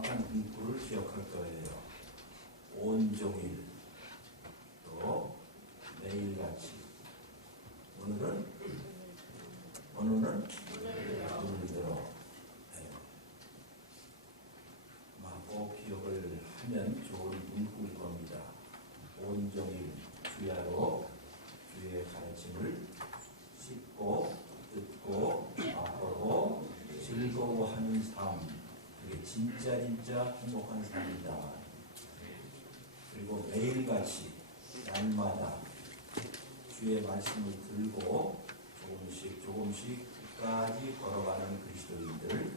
정확한 문구를 기억할 거예요. 온종일, 또 매일같이. 오늘은 눈을 들어. 꼭 기억을 하면 좋은 문구일 겁니다. 온종일 주야로 주의 가르침을 씹고 듣고 맛보고 즐거워하는 삶, 그게 진짜 행복한 삶이다. 그리고 매일같이 날마다 주의 말씀을 들고 조금씩 끝까지 걸어가는 그리스도인들,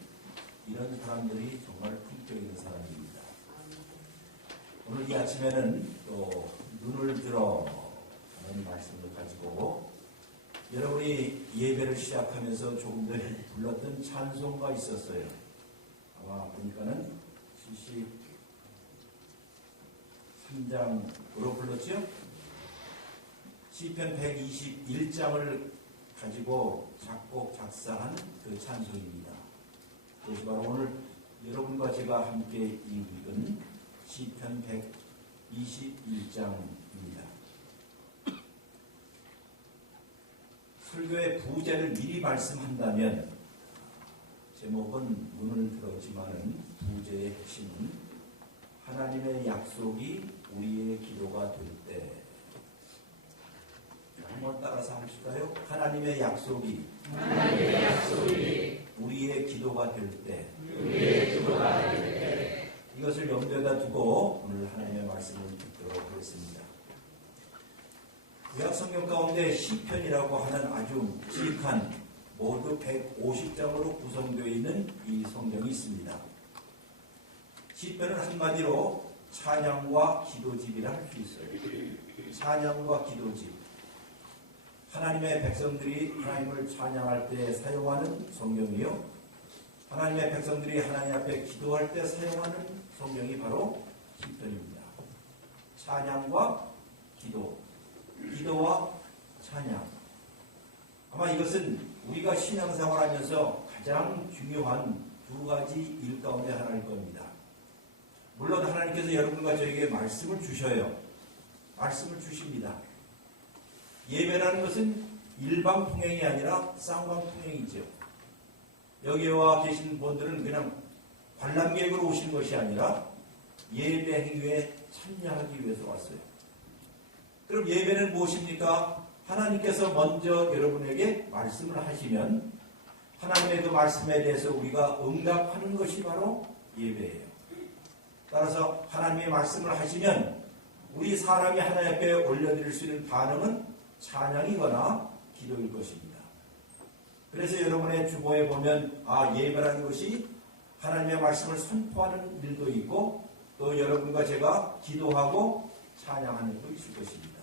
이런 사람들이 정말 품격 있는 사람입니다. 오늘 이 아침에는 또 눈을 들어 하는 말씀을 가지고 여러분이 예배를 시작하면서 조금 전에 불렀던 찬송가 있었어요. 아마 보니까는 73장으로 불렀죠? 시편 121장을 가지고 작곡, 작사한 그 찬송입니다. 그것이 바로 오늘 여러분과 제가 함께 읽은 시편 121장입니다. 설교의 부제를 미리 말씀한다면 제목은 눈을 들었지만은 부제의 핵심은 하나님의 약속이 우리의 기도가 될 때. 한번 따라서 하실까요? 하나님의 약속이 우리의 기도가 될 때. 이것을 염두에다 두고 오늘 하나님의 말씀을 듣도록 하겠습니다. 구약 성경 가운데 시편이라고 하는 아주 지익한 모두 150장으로 구성되어 있는 이 성경이 있습니다. 시편은 한마디로 찬양과 기도집이라 할 수 있어요. 찬양과 기도집. 하나님의 백성들이 하나님을 찬양할 때 사용하는 성경이요, 하나님의 백성들이 하나님 앞에 기도할 때 사용하는 성경이 바로 시편입니다. 찬양과 기도, 기도와 찬양. 아마 이것은 우리가 신앙생활하면서 가장 중요한 두 가지 일 가운데 하나일 겁니다. 물론 하나님께서 여러분과 저에게 말씀을 주셔요. 말씀을 주십니다. 예배라는 것은 일방통행이 아니라 쌍방통행이죠. 여기에 와 계신 분들은 그냥 관람객으로 오신 것이 아니라 예배 행위에 참여하기 위해서 왔어요. 그럼 예배는 무엇입니까? 하나님께서 먼저 여러분에게 말씀을 하시면 하나님의 그 말씀에 대해서 우리가 응답하는 것이 바로 예배예요. 따라서 하나님의 말씀을 하시면 우리 사람이 하나님 앞에 올려드릴 수 있는 반응은 찬양이거나 기도일 것입니다. 그래서 여러분의 주보에 보면 예배라는 것이 하나님의 말씀을 선포하는 일도 있고 또 여러분과 제가 기도하고 찬양하는 일도 있을 것입니다.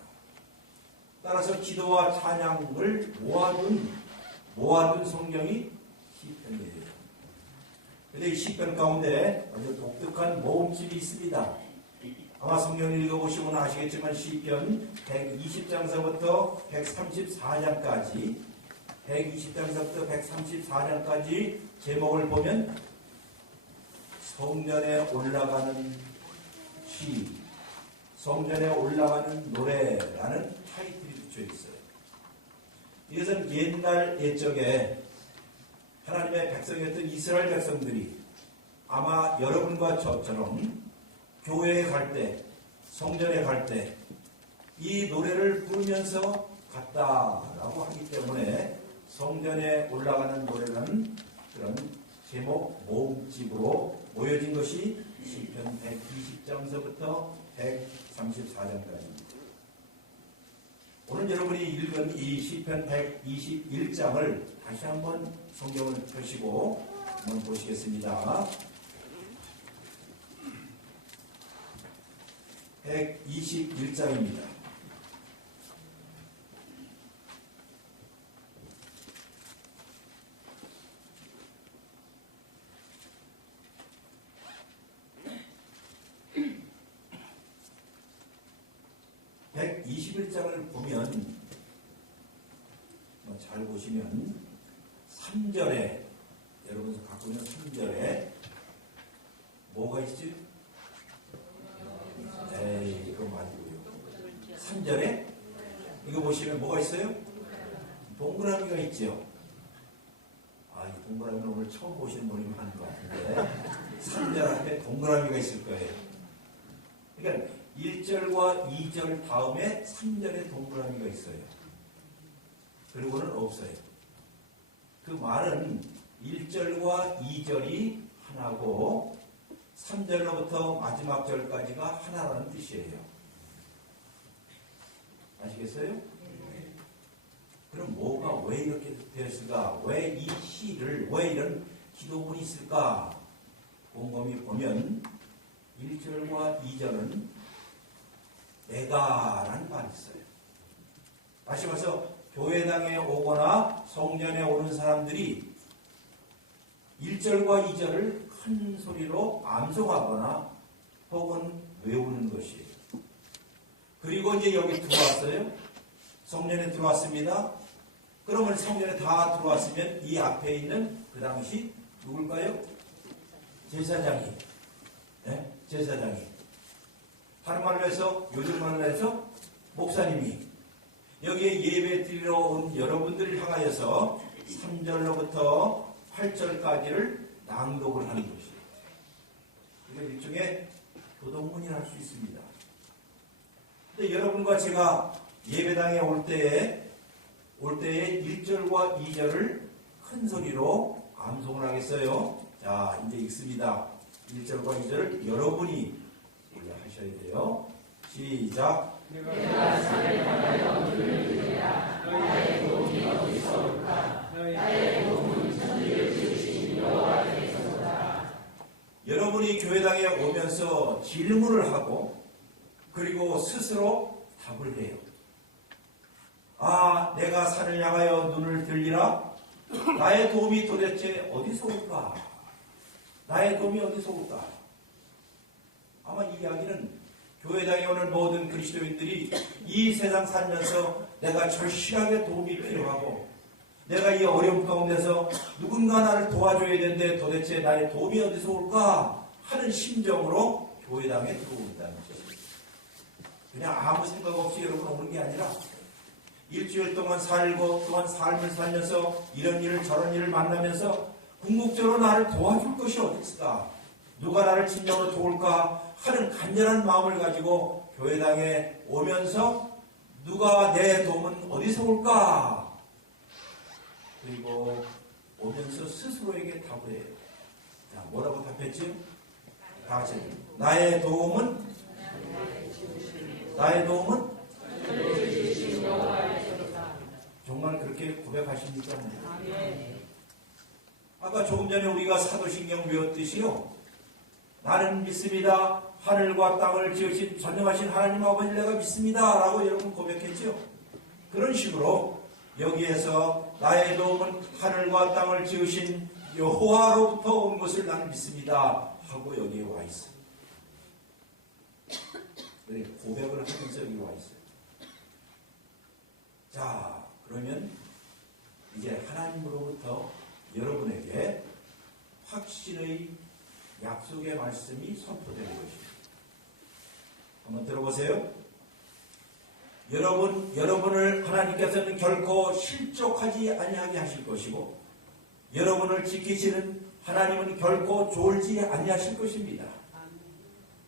따라서 기도와 찬양을 모아둔 성경이 시편이에요. 그런데 이 시편 가운데 아주 독특한 모음집이 있습니다. 아마 성경을 읽어보시면 아시겠지만 시편 120장서부터 134장까지 120장서부터 134장까지 제목을 보면 성전에 올라가는 시, 성전에 올라가는 노래라는 타이틀이 붙여 있어요. 이것은 옛날 옛적에 하나님의 백성이었던 이스라엘 백성들이 아마 여러분과 저처럼 교회에 갈 때, 성전에 갈 때 이 노래를 부르면서 갔다라고 하기 때문에 성전에 올라가는 노래라는 그런 제목 모음집으로 모여진 것이 시편 120장서부터 134장까지입니다. 오늘 여러분이 읽은 이 시편 121장을 다시 한번 성경을 펴시고 한번 보시겠습니다. 121장입니다. (121장을) 보면 잘 보시면 3절에 여러분 갖고 있는 3절에 뭐가 있지? 에이, 그거 말고요. 3절에 이거 보시면 뭐가 있어요? 동그라미가 있죠. 아, 이 동그라미는 오늘 처음 보시는 분이 많은 것 같은데 3절 앞에 동그라미가 있을 거예요. 그러니까 1절과 2절 다음에 3절에 동그라미가 있어요. 그리고는 없어요. 그 말은 1절과 2절이 하나고 3절로부터 마지막 절까지가 하나라는 뜻이에요. 아시겠어요? 그럼 뭐가 왜 이렇게 되었을까? 왜 이 시를, 왜 이런 기도문이 있을까? 곰곰이 보면 1절과 2절은 내가라는 말이 있어요. 다시 말해서 교회당에 오거나 성전에 오는 사람들이 1절과 2절을 큰 소리로 암송하거나 혹은 외우는 것이에요. 그리고 이제 여기 들어왔어요. 성전에 들어왔습니다. 그러면 성전에 다 들어왔으면 이 앞에 있는 그 당시 누굴까요? 제사장이. 네? 제사장이. 다른 말로 해서, 요즘 말로 해서 목사님이 여기에 예배 드리러 온 여러분들을 향하여서 3절로부터 8절까지를 낭독을 하는 것이에요. 이게 일종의 교동문이라 할 수 있습니다. 근데 여러분과 제가 예배당에 올 때에 1절과 2절을 큰 소리로 암송을 하겠어요. 자, 이제 읽습니다. 1절과 2절을 여러분이 하셔야 돼요. 시작. 내가 산을 향하여 눈을 들이라. 나의 도움이 어디서 올까? 나의 도움은 천지를 지으신 여호와께서로다. 여러분이 교회당에 오면서 질문을 하고 그리고 스스로 답을 해요. 아, 내가 산을 향하여 눈을 들리라. 나의 도움이 도대체 어디서 올까? 나의 도움이 어디서 올까? 아마 이 이야기는 교회당에 오는 모든 그리스도인들이 이 세상 살면서 내가 절실하게 도움이 필요하고 내가 이 어려움 가운데서 누군가 나를 도와줘야 되는데 도대체 나의 도움이 어디서 올까 하는 심정으로 교회당에 들어온다는 것입니다. 그냥 아무 생각 없이 여러분 오는 게 아니라 일주일 동안 살고 또한 삶을 살면서 이런 일을 저런 일을 만나면서 궁극적으로 나를 도와줄 것이 어디 있을까? 누가 나를 진정으로 도울까 하는 간절한 마음을 가지고 교회당에 오면서 누가 내 도움은 어디서 올까? 그리고 오면서 스스로에게 답을 해요. 자, 뭐라고 답했지? 다 같이. 나의 도움은 정말 그렇게 고백하십니까? 아까 조금 전에 우리가 사도신경 외웠듯이요. 나는 믿습니다. 하늘과 땅을 지으신 전능하신 하나님 아버지를 내가 믿습니다. 라고 여러분 고백했죠. 그런 식으로 여기에서 나의 도움은 하늘과 땅을 지으신 여호와로부터 온 것을 나는 믿습니다. 하고 여기에 와 있어요. 고백을 하면서 여기 와 있어요. 자, 그러면 이제 하나님으로부터 여러분에게 확신의 약속의 말씀이 선포되는 것입니다. 한번 들어보세요. 여러분을 하나님께서는 결코 실족하지 아니하게 하실 것이고 여러분을 지키시는 하나님은 결코 졸지 아니하실 것입니다.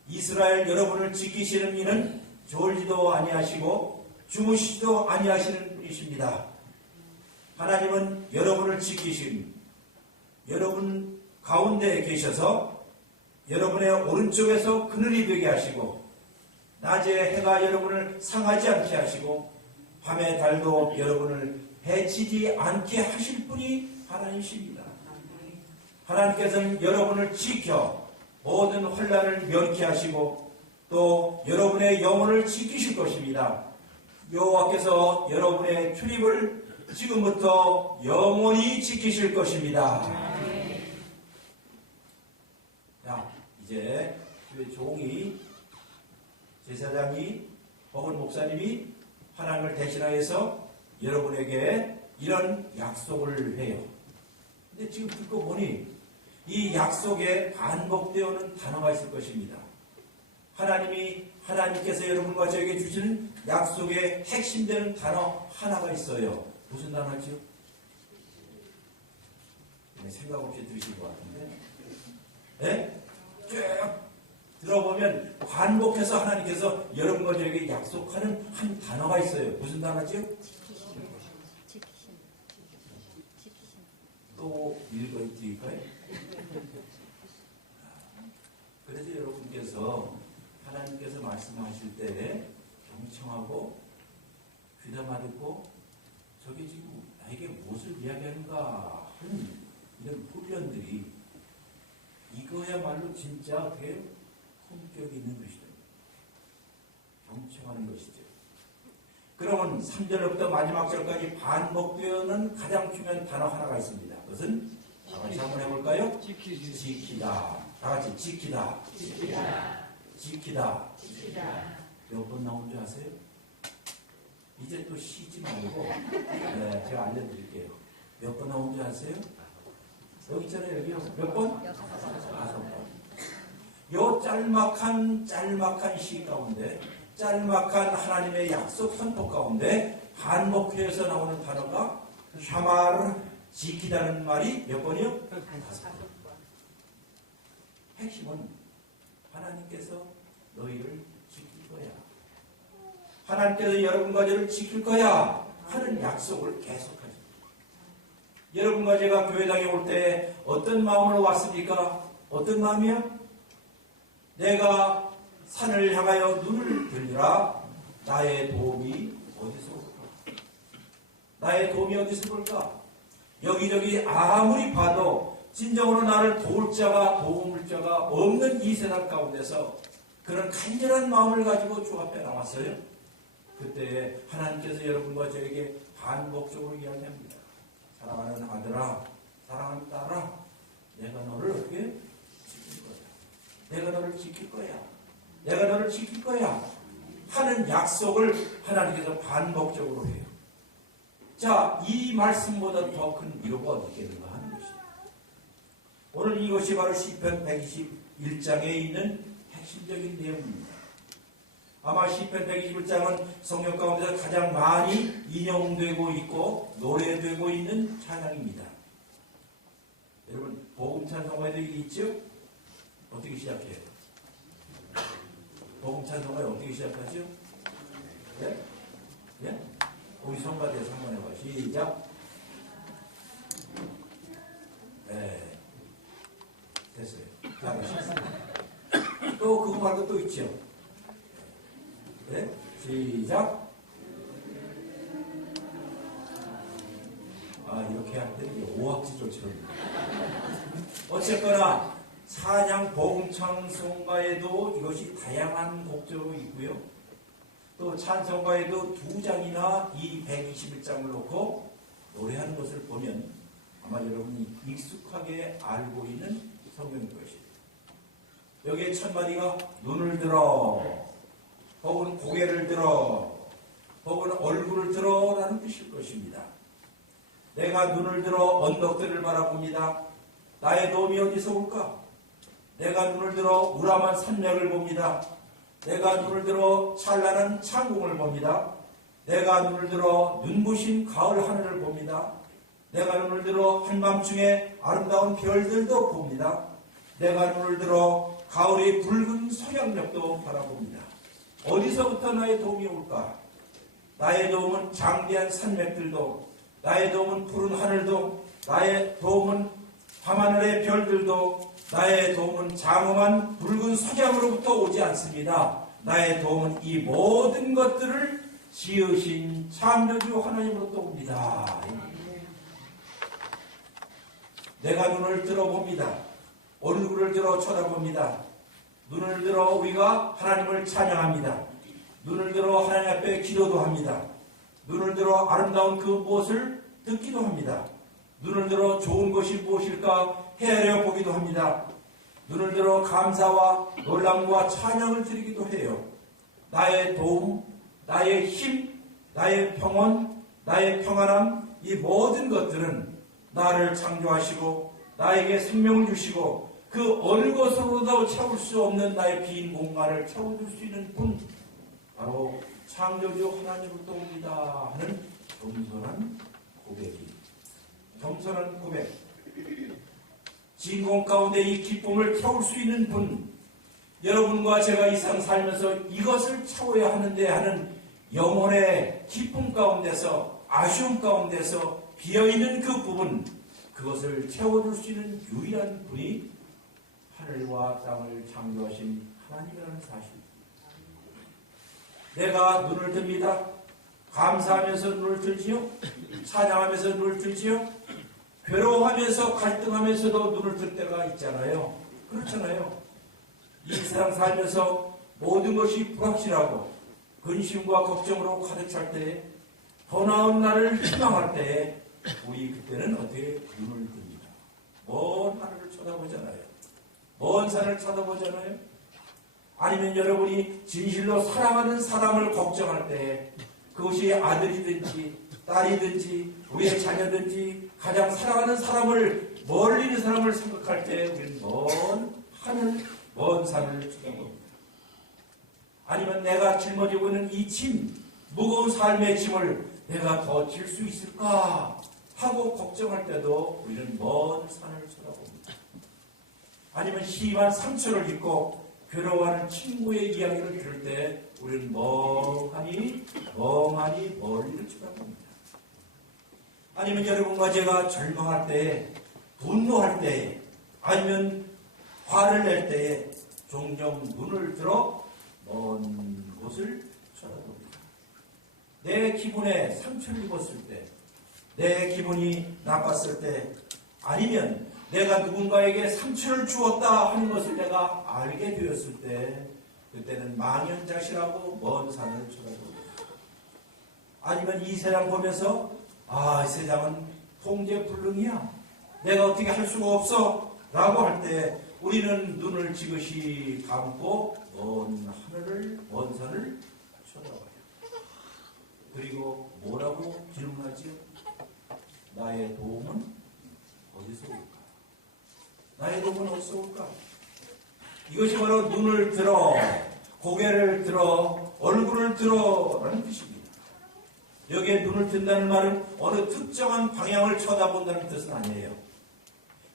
이스라엘 여러분을 지키시는 이는 졸지도 아니하시고 주무시지도 아니하시는 분이십니다. 하나님은 여러분을 지키신 여러분 가운데에 계셔서 여러분의 오른쪽에서 그늘이 되게 하시고 낮에 해가 여러분을 상하지 않게 하시고 밤에 달도 여러분을 해치지 않게 하실 분이 하나님이십니다. 하나님께서는 여러분을 지켜 모든 혼란을 면케하시고 또 여러분의 영혼을 지키실 것입니다. 여호와께서 여러분의 출입을 지금부터 영원히 지키실 것입니다. 자, 이제 교회 종이 제사장이 혹은 목사님이 하나님을 대신하여서 여러분에게 이런 약속을 해요. 근데 지금 듣고 보니 이 약속에 반복되어오는 단어가 있을 것입니다. 하나님께서 여러분과 저에게 주시는 약속의 핵심되는 단어 하나가 있어요. 무슨 단어죠? 생각 없이 들으신 것 같은데. 네? 쭉 들어보면 반복해서 하나님께서 여러분과 저에게 약속하는 한 단어가 있어요. 무슨 단어죠? 또 읽어드릴까요? 그래서 여러분께서 하나님께서 말씀하실 때 경청하고 귀담아 듣고 저게 지금 나에게 무엇을 이야기하는가 하는 이런 훈련들이 이거야말로 진짜 되게 품격이 있는 것이죠. 경청하는 것이죠. 그러면 3절부터 마지막 절까지 반복되어는 가장 중요한 단어 하나가 있습니다. 그것은 다 같이 한번 해볼까요? 지키다. 다 같이 지키다. 지키다. 몇 번 나온 줄 아세요? 이제 또 쉬지 말고 제가 알려드릴게요. 몇 번 나온 줄 아세요? 여기 있잖아요. 여기요. 몇 번? 5번. 요 짤막한 시 가운데 짤막한 하나님의 약속 선포 가운데 반복해서 나오는 단어가 샤마르 지키다는 말이 몇 번이요? 5번. 핵심은 하나님께서 너희를 지킬 거야. 하나님께서 여러분과 저를 지킬 거야 하는 약속을 계속하죠. 여러분과 제가 교회당에 올 때 어떤 마음으로 왔습니까? 어떤 마음이요? 내가 산을 향하여 눈을 들리라. 나의 도움이 어디서 올까? 나의 도움이 어디서 올까? 여기저기 아무리 봐도 진정으로 나를 도울 자가 도움을 자가 없는 이 세상 가운데서 그런 간절한 마음을 가지고 주 앞에 나왔어요. 그때 하나님께서 여러분과 저에게 반복적으로 이야기합니다. 사랑하는 아들아, 사랑하는 딸아, 내가 너를 어떻게 지킬 거야. 내가 너를 지킬 거야. 내가 너를 지킬 거야 하는 약속을 하나님께서 반복적으로 해요. 자, 이 말씀보다 더 큰 위로가 어디 있겠는가 하는 것입니다. 오늘 이것이 바로 시편 121장에 있는 핵심적인 내용입니다. 아마 시편 121장은 성경 가운데서 가장 많이 인용되고 있고 노래되고 있는 찬양입니다. 여러분 복음 찬송가에도 이게 있죠? 어떻게 시작해요? 복음 찬송가에 어떻게 시작하죠? 네? 네? 우리 성가대에서 한번 해봐. 시작. 네. 됐어요. 잘하셨습니다. 또 그거 말고 또 있죠? 네? 시작. 이렇게 할 때는 오합지졸처럼. 어쨌거나 찬양 복음 찬송가에도 이것이 다양한 곡조로 있고요. 또 찬송가에도 2장이나 이 121장을 놓고 노래하는 것을 보면 아마 여러분이 익숙하게 알고 있는 성경인 것입니다. 여기에 첫 마디가 눈을 들어, 혹은 고개를 들어, 혹은 얼굴을 들어라는 뜻일 것입니다. 내가 눈을 들어 언덕들을 바라봅니다. 나의 도움이 어디서 올까? 내가 눈을 들어 우람한 산맥을 봅니다. 내가 눈을 들어 찬란한 창공을 봅니다. 내가 눈을 들어 눈부신 가을 하늘을 봅니다. 내가 눈을 들어 한밤중에 아름다운 별들도 봅니다. 내가 눈을 들어 가을의 붉은 석양력도 바라봅니다. 어디서부터 나의 도움이 올까? 나의 도움은 장대한 산맥들도, 나의 도움은 푸른 하늘도, 나의 도움은 밤하늘의 별들도, 나의 도움은 장엄한 붉은 석양으로부터 오지 않습니다. 나의 도움은 이 모든 것들을 지으신 창조주 하나님으로부터 옵니다. 내가 눈을 들어봅니다. 얼굴을 들어 쳐다봅니다. 눈을 들어 우리가 하나님을 찬양합니다. 눈을 들어 하나님 앞에 기도도 합니다. 눈을 들어 아름다운 그 무엇을 듣기도 합니다. 눈을 들어 좋은 것이 무엇일까 헤아려 보기도 합니다. 눈을 들어 감사와 놀람과 찬양을 드리기도 해요. 나의 도움, 나의 힘, 나의 평온, 나의 평안함, 이 모든 것들은 나를 창조하시고 나에게 생명을 주시고 그 어느 것으로도 채울 수 없는 나의 빈 공간을 채워줄 수 있는 분, 바로 창조주 하나님으로부터 옵니다 하는 겸손한 고백. 진공 가운데 이 기쁨을 채울 수 있는 분, 여러분과 제가 이 세상 살면서 이것을 채워야 하는데 하는 영혼의 기쁨 가운데서, 아쉬움 가운데서 비어있는 그 부분, 그것을 채워줄 수 있는 유일한 분이 하늘과 땅을 창조하신 하나님이라는 사실. 내가 눈을 듭니다. 감사하면서 눈을 들지요. 찬양하면서 눈을 들지요. 괴로워하면서 갈등하면서도 눈을 뜰 때가 있잖아요. 그렇잖아요. 이 세상 살면서 모든 것이 불확실하고 근심과 걱정으로 가득 찰 때에, 더 나은 날을 희망할 때에 우리 그때는 어떻게 눈을 듭니다. 먼 하늘을 쳐다보잖아요. 먼 산을 쳐다보잖아요. 아니면 여러분이 진실로 사랑하는 사람을 걱정할 때에, 그것이 아들이든지 딸이든지 우리의 자녀든지 가장 사랑하는 사람을, 멀리 있는 사람을 생각할 때 우리는 먼 하늘, 먼 산을 쳐다봅니다. 아니면 내가 짊어지고 있는 이 짐, 무거운 삶의 짐을 내가 더 질 수 있을까 하고 걱정할 때도 우리는 먼 산을 쳐다봅니다. 아니면 심한 상처를 입고 괴로워하는 친구의 이야기를 들을 때 우리는 멍하니 멀리를 쳐다봅니다. 아니면 여러분과 제가 절망할 때에, 분노할 때에, 아니면 화를 낼 때에 종종 눈을 들어 먼 곳을 쳐다봅니다. 내 기분에 상처를 입었을 때, 내 기분이 나빴을 때, 아니면 내가 누군가에게 상처를 주었다 하는 것을 내가 알게 되었을 때, 그때는 망연자실하고 먼 산을 쳐다봅니다. 아니면 이 세상 보면서 이 세상은 통제불능이야, 내가 어떻게 할 수가 없어 라고 할 때 우리는 눈을 지그시 감고 먼 하늘을, 먼 산을 쳐다봐요. 그리고 뭐라고 질문하지요? 나의 도움은 어디서 올까? 나의 도움은 어디서 올까? 이것이 바로 눈을 들어, 고개를 들어, 얼굴을 들어 라는 뜻입니다. 여기에 눈을 든다는 말은 어느 특정한 방향을 쳐다본다는 뜻은 아니에요.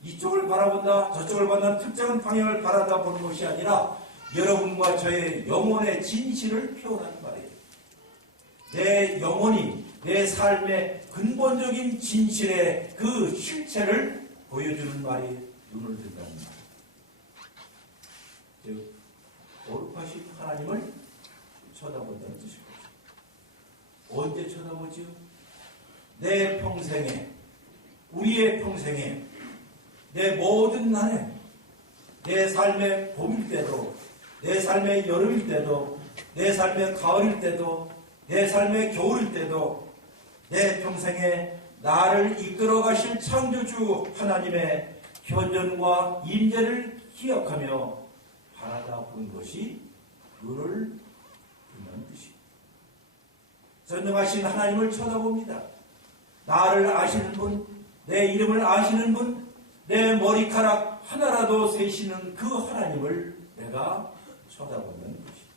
이쪽을 바라본다, 저쪽을 본다는 특정한 방향을 바라보는 것이 아니라 여러분과 저의 영혼의 진실을 표현하는 말이에요. 내 영혼이 내 삶의 근본적인 진실의 그 실체를 보여주는 말이 눈을 든다는 말. 즉, 거룩하신 하나님을 쳐다본다는 뜻입니다. 언제 쳐다보지요? 내 평생에, 우리의 평생에, 내 모든 날에, 내 삶의 봄일 때도, 내 삶의 여름일 때도, 내 삶의 가을일 때도, 내 삶의 겨울일 때도, 내 평생에 나를 이끌어 가실 창조주 하나님의 현존과 임재를 기억하며 바라다 보는 것이 눈을 든다는 뜻입니다. 전능하신 하나님을 쳐다봅니다. 나를 아시는 분, 내 이름을 아시는 분, 내 머리카락 하나라도 세시는 그 하나님을 내가 쳐다본다는 것입니다.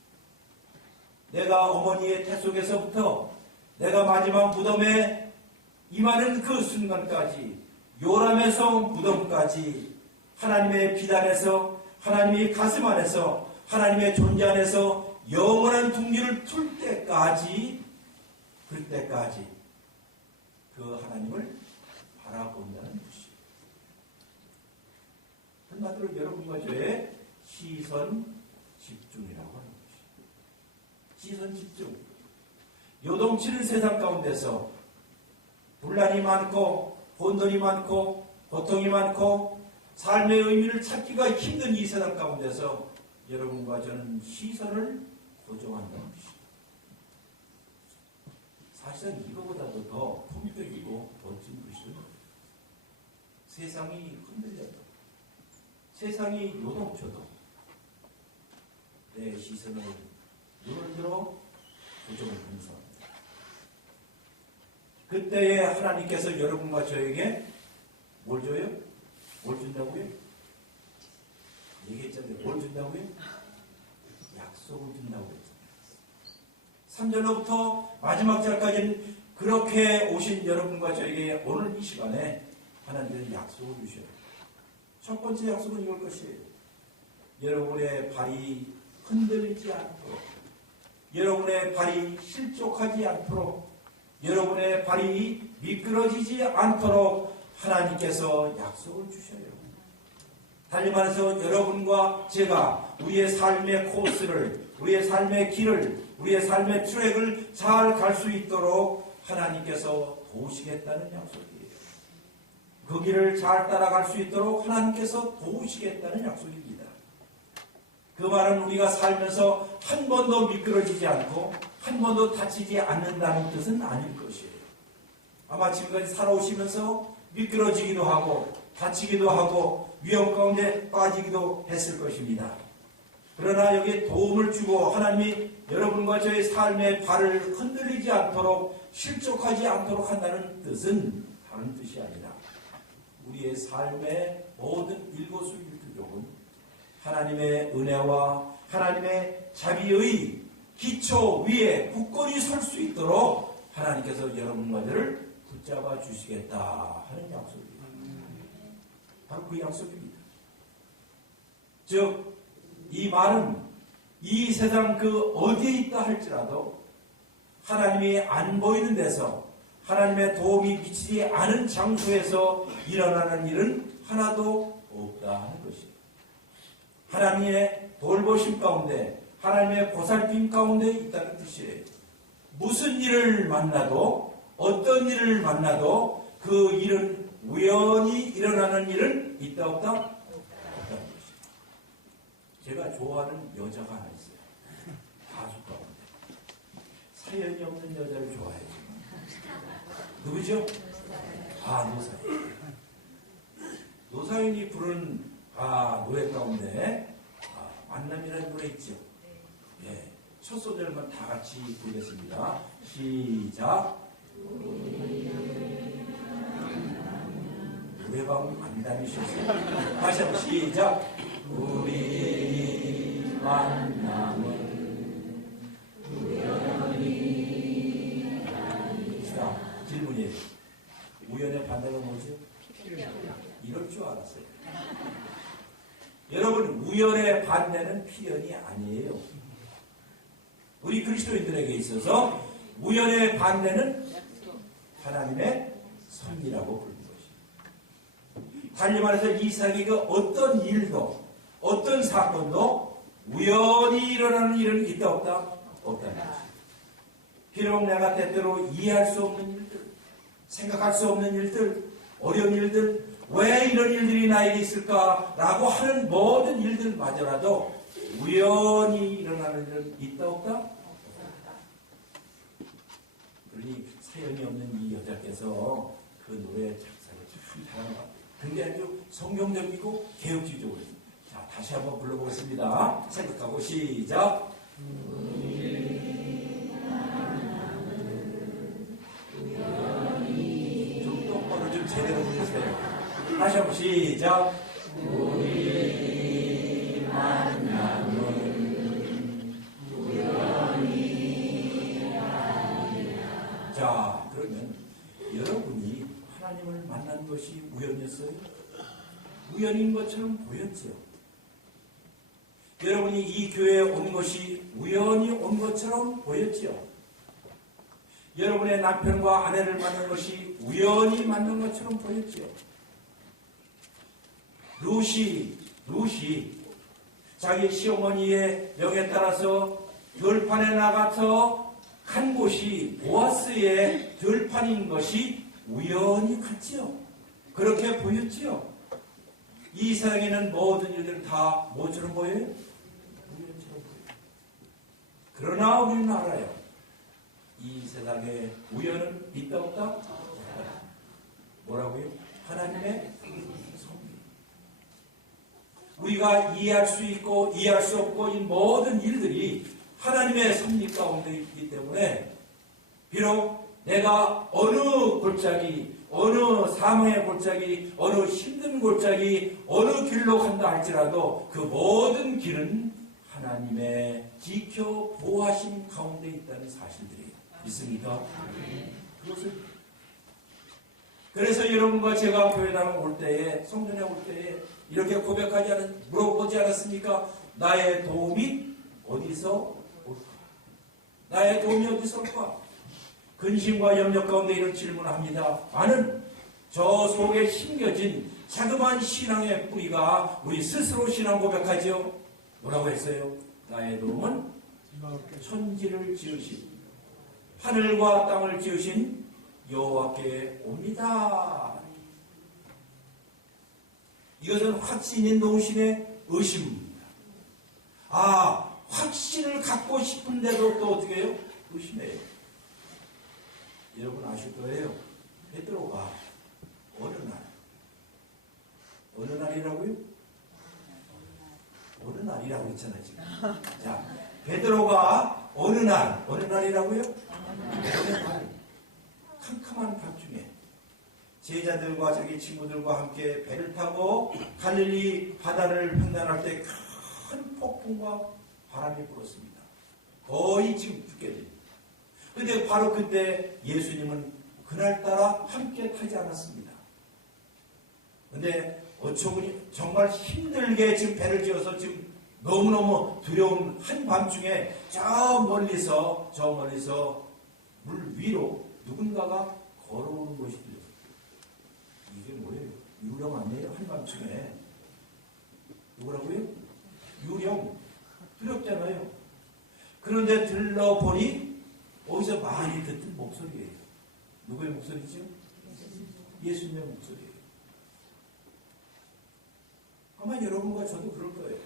내가 어머니의 태 속에서부터 내가 마지막 무덤에 임하는 그 순간까지, 요람에서 무덤까지, 하나님의 비단에서, 하나님의 가슴 안에서, 하나님의 존재 안에서 영원한 둥지를 틀 때까지, 그때까지 그 하나님을 바라본다는 것입니다. 한마디로 여러분과 저의 시선 집중이라고 하는 것입니다. 시선 집중. 요동치는 세상 가운데서 분란이 많고 혼돈이 많고 고통이 많고 삶의 의미를 찾기가 힘든 이 세상 가운데서 여러분과 저는 시선을 고정한다는 것입니다. 사실은 이거보다도 더 품격이고 멋진 것이죠. 세상이 흔들려도, 세상이 요동쳐도 내 시선을 눈을 들어 고정을 감사합니다. 그때에 하나님께서 여러분과 저에게 뭘 줘요? 뭘 준다고요? 얘기했잖아요. 뭘 준다고요? 약속을 준다고 했잖아요. 3절로부터 마지막 절까지는 그렇게 오신 여러분과 저에게 오늘 이 시간에 하나님께서 약속을 주셔요. 첫 번째 약속은 이걸 것이에요. 여러분의 발이 흔들리지 않도록, 여러분의 발이 실족하지 않도록, 여러분의 발이 미끄러지지 않도록 하나님께서 약속을 주셔요. 달리 말해서 여러분과 제가 우리의 삶의 코스를, 우리의 삶의 길을, 우리의 삶의 트랙을 잘 갈 수 있도록 하나님께서 도우시겠다는 약속이에요. 그 길을 잘 따라갈 수 있도록 하나님께서 도우시겠다는 약속입니다. 그 말은 우리가 살면서 한 번도 미끄러지지 않고 한 번도 다치지 않는다는 뜻은 아닐 것이에요. 아마 지금까지 살아오시면서 미끄러지기도 하고 다치기도 하고 위험 가운데 빠지기도 했을 것입니다. 그러나 여기에 도움을 주고 하나님이 여러분과 저의 삶의 발을 흔들리지 않도록 실족하지 않도록 한다는 뜻은 다른 뜻이 아니라 우리의 삶의 모든 일거수일투족은 하나님의 은혜와 하나님의 자비의 기초 위에 굳건히 설 수 있도록 하나님께서 여러분과 저를 붙잡아 주시겠다 하는 약속입니다. 바로 그 약속입니다. 즉, 이 말은 이 세상 그 어디에 있다 할지라도 하나님이 안 보이는 데서 하나님의 도움이 미치지 않은 장소에서 일어나는 일은 하나도 없다 하는 것이에요. 하나님의 돌보심 가운데, 하나님의 보살핌 가운데 있다는 뜻이에요. 무슨 일을 만나도, 어떤 일을 만나도 그 일은 우연히 일어나는 일은 있다 없다? 없다는 것이에요. 제가 좋아하는 여자가 하나 있어요. 가수 가운데. 사연이 없는 여자를 좋아해요. 누구죠? 노사연. 노사연이 부른 노래 가운데 만남이라는 노래 있죠? 예. 첫 소절만 다 같이 부르겠습니다. 시작. 노래방 안 다니셨어요? 다시 한번 시작. 우리 만남은 우연이 아니라. 질문이에요. 우연의 반대가 뭐죠? 이럴 줄 알았어요. 여러분, 우연의 반대는 필연이 아니에요. 우리 그리스도인들에게 있어서 우연의 반대는 하나님의 섭리라고 부르는 것입니다. 달리 말해서 이삭이 그 어떤 일도, 어떤 사건도 우연히 일어나는 일은 있다 없다? 없다는 것입니다. 비록 내가 때때로 이해할 수 없는 일들, 생각할 수 없는 일들, 어려운 일들, 왜 이런 일들이 나에게 있을까라고 하는 모든 일들마저라도 우연히 일어나는 일은 있다 없다? 그러니 사연이 없는 이 여자께서 그 노래 작사를 참 잘하는 것 같아요. 근데 아주 성경적이고 개혁주의적으로. 자, 다시 한번 불러보겠습니다. 생각하고 시작. 좀 똑바로 좀 제대로 부르세요. 다시 한번 시작. 우리 만남은 우연이 아니라. 자, 그러면 여러분이 하나님을 만난 것이 우연이었어요? 우연인 것처럼 보였죠. 여러분이 이 교회에 온 것이 우연히 온 것처럼 보였죠. 여러분의 남편과 아내를 만난 것이 우연히 만난 것처럼 보였죠. 루시 자기 시어머니의 명에 따라서 들판에 나가서 간 곳이 보아스의 들판인 것이 우연히 같지요. 그렇게 보였지요. 이 세상에는 모든 일들은 다 뭐처럼 보여요? 우연처럼 보여요. 그러나 우리는 알아요. 이 세상에 우연은 있다 없다? 뭐라고요? 하나님의 우리가 이해할 수 있고 이해할 수 없고 이 모든 일들이 하나님의 섭리 가운데 있기 때문에 비록 내가 어느 골짜기 어느 사망의 골짜기, 어느 힘든 골짜기, 어느 길로 간다 할지라도 그 모든 길은 하나님의 지켜 보호하심 가운데 있다는 사실들이 있습니다. 그래서 여러분과 제가 교회당 올 때에, 성전에 올 때에 이렇게 물어보지 않았습니까? 나의 도움이 어디서 올까? 나의 도움이 어디서 올까? 근심과 염려 가운데 이런 질문을 합니다. 나는 저 속에 심겨진 자그마한 신앙의 뿌리가 우리 스스로 신앙 고백하죠. 뭐라고 했어요? 나의 도움은 천지를 지으신, 하늘과 땅을 지으신 여호와께 옵니다. 이것은 확신인 동시에 의심입니다. 확신을 갖고 싶은데도 또 어떻게 해요? 의심해요. 여러분 아실 거예요. 베드로가 어느 날이라고요? 어느 날이라고 했잖아요, 지금. 자, 베드로가 어느 날이라고요? 어느 날. 캄캄한 밤중에 제자들과 자기 친구들과 함께 배를 타고 갈릴리 바다를 횡단할 때 큰 폭풍과 바람이 불었습니다. 거의 지금 죽게 됩니다. 그런데 바로 그때 예수님은 그날따라 함께 타지 않았습니다. 그런데 어처구니 정말 힘들게 지금 배를 지어서 지금 너무너무 두려운 한밤중에 저 멀리서 물 위로 누군가가 걸어오는 것이 들렸어요. 이게 뭐예요? 유령 아니에요? 한밤중에. 누구라고요? 유령. 두렵잖아요. 그런데 들러보니 어디서 많이 듣던 목소리예요. 누구의 목소리죠? 예수님의 목소리예요. 아마 여러분과 저도 그럴 거예요.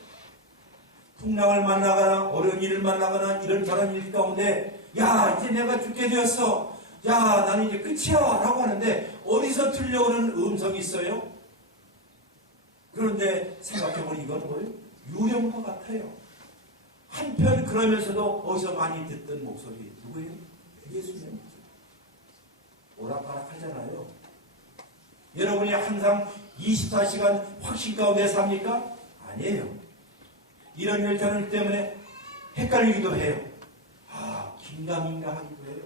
풍랑을 만나거나 어려운 일을 만나거나 이런 저런 일 가운데 이제 내가 죽게 되었어. 나는 이제 끝이야 라고 하는데 어디서 들려오는 음성이 있어요? 그런데 생각해보니 이건 뭐예요? 유령과 같아요. 한편 그러면서도 어디서 많이 듣던 목소리 누구예요? 예수님의 목소리. 오락가락 하잖아요. 여러분이 항상 24시간 확신 가운데 삽니까? 아니에요. 이런 일자들 때문에 헷갈리기도 해요. 긴가민가 하기도 해요.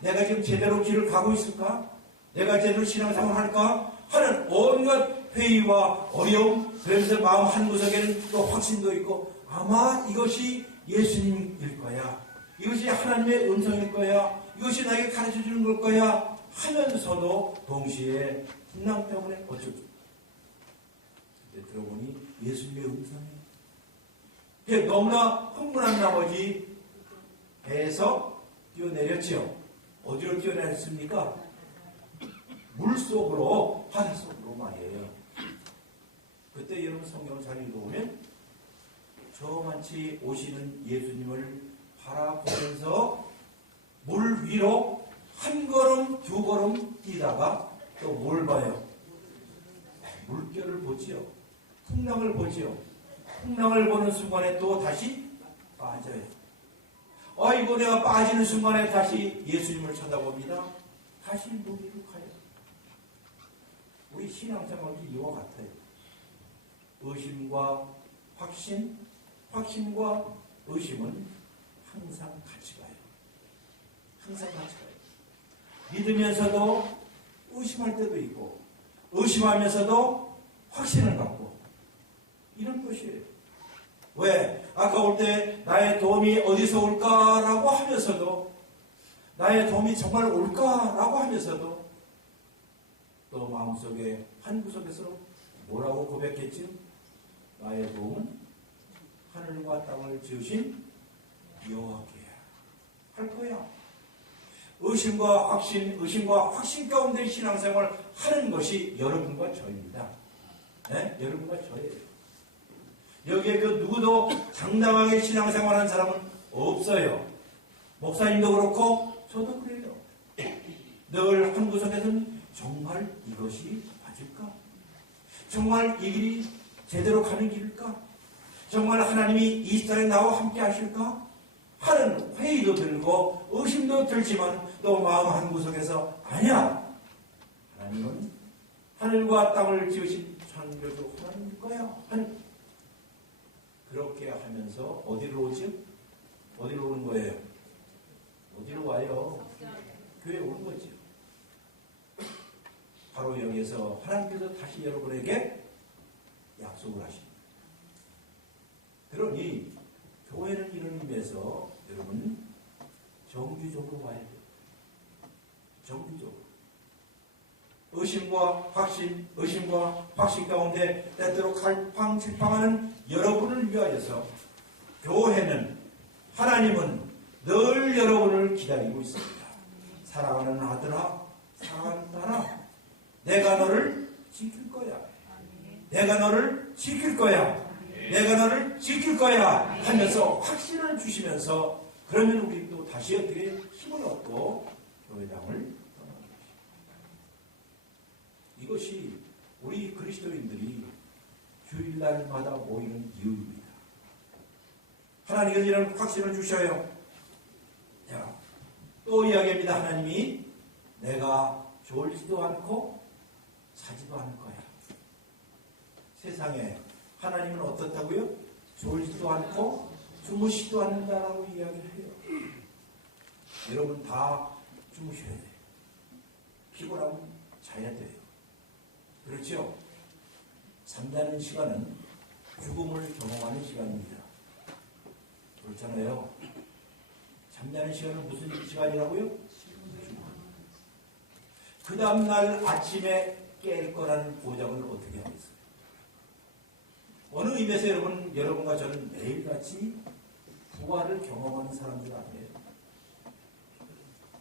내가 지금 제대로 길을 가고 있을까? 내가 제대로 신앙생활 할까? 하는 온갖 회의와 어려움, 그래서 마음 한구석에는 또 확신도 있고 아마 이것이 예수님일 거야. 이것이 하나님의 음성일 거야. 이것이 나에게 가르쳐주는 걸 거야. 하면서도 동시에 풍랑 때문에 어쩌죠? 들어보니 예수님의 음성이에요. 너무나 흥분한 나머지 배에서 뛰어내렸지요. 어디로 뛰어내렸습니까? 물속으로, 바닷속으로 말이에요. 그때 여러분 성경을 잘 읽어보면 저만치 오시는 예수님을 바라보면서 물 위로 한 걸음, 두 걸음 뛰다가 또 뭘 봐요? 물결을 보지요. 풍랑을 보지요. 풍랑을 보는 순간에 또 다시 빠져요. 아이고 내가 빠지는 순간에 다시 예수님을 쳐다봅니다. 다시 물 위로 가요. 우리 신앙생활이 이와 같아요. 의심과 확신, 확신과 의심은 항상 같이 가요. 항상 같이 가요. 믿으면서도 의심할 때도 있고 의심하면서도 확신을 갖고 이런 것이에요. 왜? 아까 올 때 나의 도움이 어디서 올까라고 하면서도 나의 도움이 정말 올까라고 하면서도 또 마음속에 한 구석에서 뭐라고 고백했죠? 나의 도움은 하늘과 땅을 지으신 여호와께야. 할 거야. 의심과 확신 가운데 신앙생활을 하는 것이 여러분과 저입니다. 네? 여러분과 저예요. 여기에 그 누구도 당당하게 신앙생활하는 사람은 없어요. 목사님도 그렇고 저도 그래요. 늘 한 구석에서는 정말 이것이 맞을까? 정말 이 길이 제대로 가는 길일까? 정말 하나님이 이 시간에 나와 함께 하실까? 하는 회의도 들고 의심도 들지만 또 마음 한 구석에서 아니야. 하나님은 하늘과 땅을 지으신 창조주 하나님일 거야. 하나님. 그렇게 하면서 어디로 오지? 어디로 오는 거예요? 어디로 와요? 교회에 오는 거죠. 바로 여기에서 하나님께서 다시 여러분에게 약속을 하십니다. 그러니 교회는 이런 의미에서 여러분 정규적으로 와야 돼요. 정규적으로. 의심과 확신 가운데 때때로 갈팡질팡하는 여러분을 위하여서 교회는, 하나님은 늘 여러분을 기다리고 있습니다. 사랑하는 아들아, 사랑하는 딸아, 내가 너를 지킬 거야. 내가 너를 지킬 거야. 내가 너를 지킬 거야 하면서 확신을 주시면서, 그러면 우리 또 다시 어떻게 힘을 얻고 교회당을 떠나는 것입니다. 이것이 우리 그리스도인들이 주일날마다 모이는 이유입니다. 하나님께서 이런 확신을 주셔요. 자, 또 이야기합니다. 하나님이 내가 졸지도 않고 자지도 않을 거야. 세상에 하나님은 어떻다고요? 졸지도 않고 주무시지도 않는다라고 이야기를 해요. 여러분 다 주무셔야 돼요. 피곤하면 자야 돼요. 그렇죠? 잠자는 시간은 죽음을 경험하는 시간입니다. 그렇잖아요. 잠자는 시간은 무슨 시간이라고요? 그 다음날 아침에 깰 거라는 보장을 어떻게 하겠어요? 어느 의미에서 여러분과 저는 매일같이 부활을 경험하는 사람들 아니에요?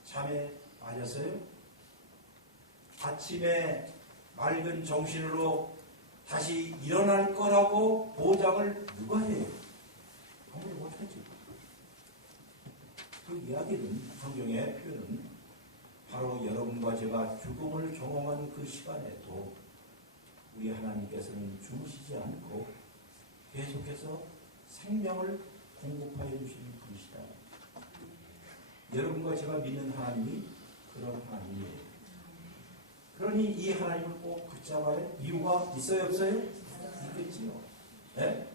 잠에 빠졌어요? 아침에 맑은 정신으로 다시 일어날 거라고 보장을 누가 해요? 아무리 못하지. 그 이야기는, 성경의 표현은 바로 여러분과 제가 죽음을 경험하는 그 시간에도 우리 하나님께서는 주무시지 않고 계속해서 생명을 공급하여 주시는 분이시다. 여러분과 제가 믿는 하나님이 그런 하나님이에요. 그러니 이 하나님을 꼭 붙잡아야 할 이유가 있어요, 없어요? 있겠지요. 네?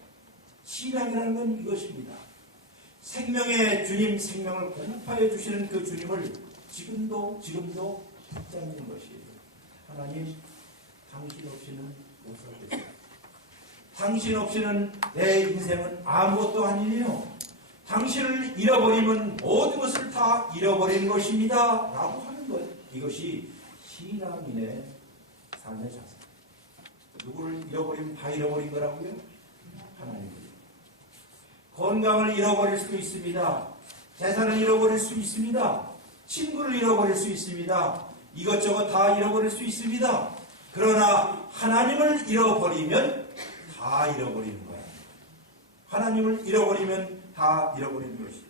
신앙이라는 건 이것입니다. 생명의 주님, 생명을 공급하여 주시는 그 주님을 지금도 붙잡는 것이에요. 하나님, 당신 없이는 못 살겠어요. 당신 없이는 내 인생은 아무것도 아니에요. 당신을 잃어버리면 모든 것을 다 잃어버리는 것입니다. 라고 하는 것. 이것이 신앙인의 삶의 자세. 누구를 잃어버리면 다 잃어버린 거라고요? 하나님을. 건강을 잃어버릴 수도 있습니다. 재산을 잃어버릴 수 있습니다. 친구를 잃어버릴 수 있습니다. 이것저것 다 잃어버릴 수 있습니다. 그러나 하나님을 잃어버리면 다 잃어버리는 거예요. 하나님을 잃어버리면 다 잃어버리는 것입니다.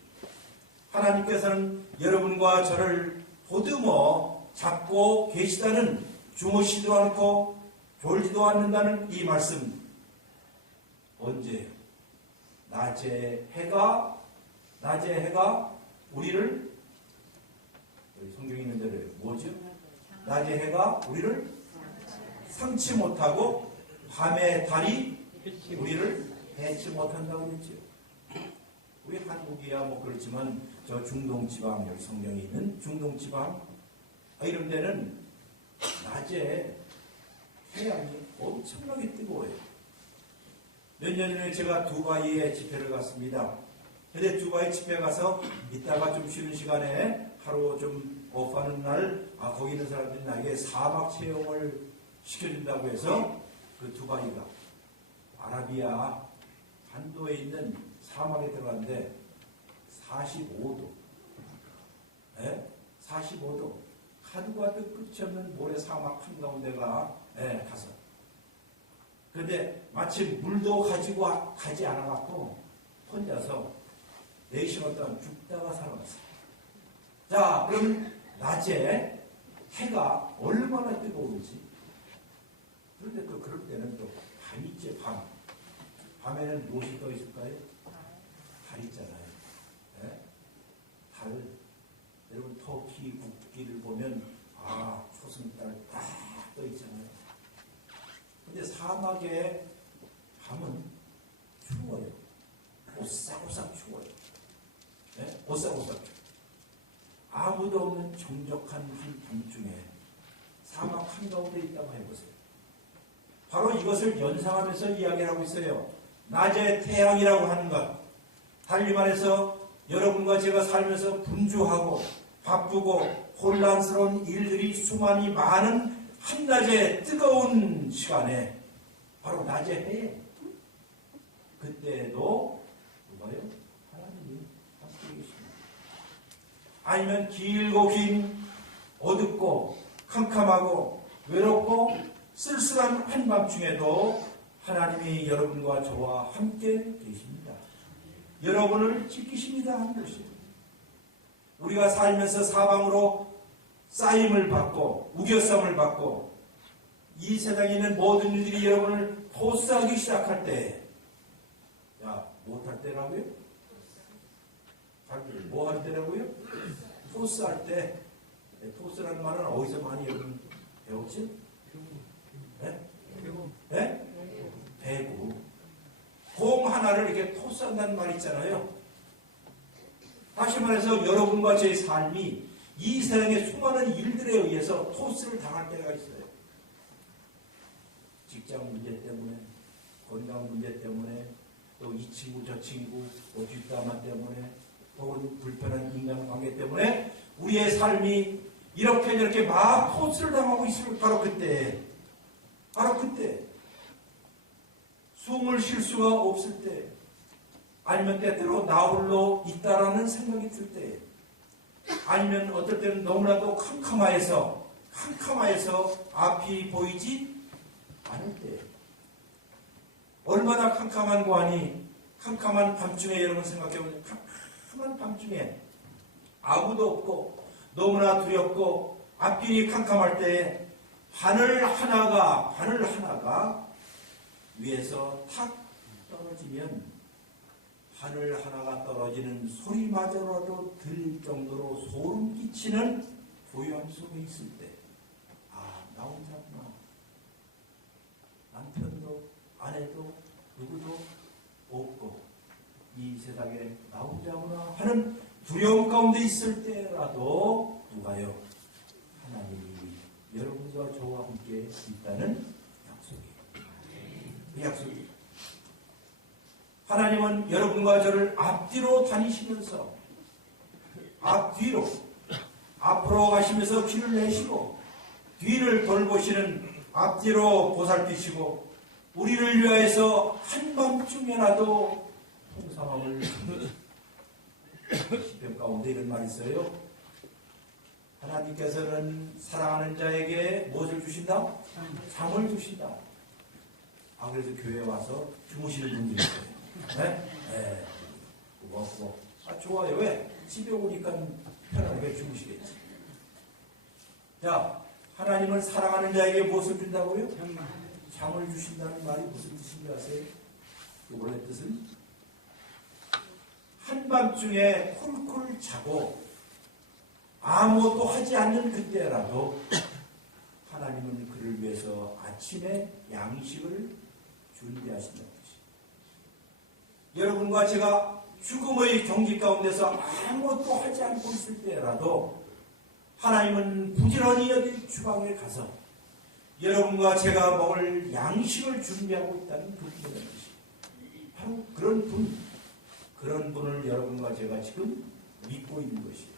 하나님께서는 여러분과 저를 보듬어 잡고 계시다는, 주무시지도 않고 졸지도 않는다는 이 말씀. 언제예요? 낮에 해가 우리를, 성경에 있는 대로 뭐죠? 낮에 해가 우리를 삼지 못하고 밤에 달이 우리를 해치 못한다고 그랬죠. 우리 한국이야 뭐 그렇지만 저 중동지방, 여기 성경에 있는 중동지방 이런 데는 낮에 태양이 엄청나게 뜨거워요. 몇 년 전에 제가 두바이에 집회를 갔습니다. 근데 두바이 집회 가서 이따가 좀 쉬는 시간에 하루 좀 오프하는 날, 거기 있는 사람들이 나에게 사막 체험을 시켜준다고 해서 그 두바이가 아라비아 반도에 있는 사막에 들어갔는데 45도. 45도. 하도 가도 끝이 없는 모래 사막 한가운데가 가서. 그런데 마침 물도 가지고 가지 않아갖고 혼자서 4시간 동안 죽다가 살아났어요. 자, 그럼 낮에 해가 얼마나 뜨거운지. 그런데 또 그럴 때는 또 밤이 있지, 밤. 밤에는 무엇이 떠 있을까요? 달 있잖아요. 네? 달. 여러분 터키 국기를 보면 초승달 딱 사막에 가면 추워요. 오싹오싹 추워요. 네? 오싹오싹 추워요. 아무도 없는 정적한 한 밤중에 사막 한가운데 있다고 해보세요. 바로 이것을 연상하면서 이야기를 하고 있어요. 낮의 태양이라고 하는 것, 달리 말해서 여러분과 제가 살면서 분주하고 바쁘고 혼란스러운 일들이 수많이 많은 한낮의 뜨거운 시간에 바로 낮의 해에 그때도 누가요? 하나님이 함께 계십니다. 아니면 길고 긴 어둡고 캄캄하고 외롭고 쓸쓸한 한밤중에도 하나님이 여러분과 저와 함께 계십니다. 여러분을 지키십니다 하는 것이에요. 우리가 살면서 사방으로 쌓임을 받고 우겨쌈을 받고 이 세상에 있는 모든 일들이 여러분을 토스하기 시작할 때, 야, 못할 때라고요? 뭐 할 때라고요? 토스할 때. 토스라는 말은 어디서 많이 여러분 배웠지? 네? 네? 배구. 공 하나를 이렇게 토스한다는 말 있잖아요. 다시 말해서 여러분과 제 삶이 이 세상의 수많은 일들에 의해서 토스를 당할 때가 있어요. 직장 문제 때문에, 건강 문제 때문에, 또 이 친구 저 친구, 또 뒷담화 때문에, 혹은 불편한 인간관계 때문에 우리의 삶이 이렇게 저렇게 막 토스를 당하고 있을 바로 그때, 숨을 쉴 수가 없을 때, 아니면 때때로 나 홀로 있다라는 생각이 들 때, 아니면 어떨 때는 너무나도 캄캄하여서 앞이 보이지 않을 때, 얼마나 캄캄한 고하니 캄캄한 밤중에 여러분 생각해보면 캄캄한 밤중에 아무도 없고 너무나 두렵고 앞길이 캄캄할 때 하늘 하나가 위에서 탁 떨어지면 하늘 하나가 떨어지는 소리마저라도 들릴 정도로 소름 끼치는 고요함 속에 있을 때, 나 혼자구나. 남편도 아내도 누구도 없고 이 세상에 나 혼자구나 하는 두려움 가운데 있을 때라도 누가요? 하나님이 여러분과 저와 함께 있다는 약속이에요. 그 약속이에요. 하나님은 여러분과 저를 앞뒤로 다니시면서 앞으로 가시면서 귀를 내시고 뒤를 돌보시는 앞뒤로 보살피시고 우리를 위하여서 한밤중에라도 통상함을 시편 가운데 이런 말이 있어요. 하나님께서는 사랑하는 자에게 무엇을 주신다? 잠을 주신다. 그래서 교회에 와서 주무시는 분들이 있어요. 네? 고맙고. 좋아요. 왜? 집에 오니까 편안하게 주무시겠지. 자, 하나님은 사랑하는 자에게 무엇을 준다고요? 잠을 주신다는 말이 무슨 뜻인지 아세요? 그 원래 뜻은 한밤중에 쿨쿨 자고 아무것도 하지 않는 그때라도 하나님은 그를 위해서 아침에 양식을 준비하신다는 것이죠. 여러분과 제가 죽음의 경지 가운데서 아무것도 하지 않고 있을 때라도 하나님은 부지런히 여기 주방에 가서 여러분과 제가 먹을 양식을 준비하고 있다는 그 분이라는 것이에요. 바로 그런 분을 여러분과 제가 지금 믿고 있는 것이에요.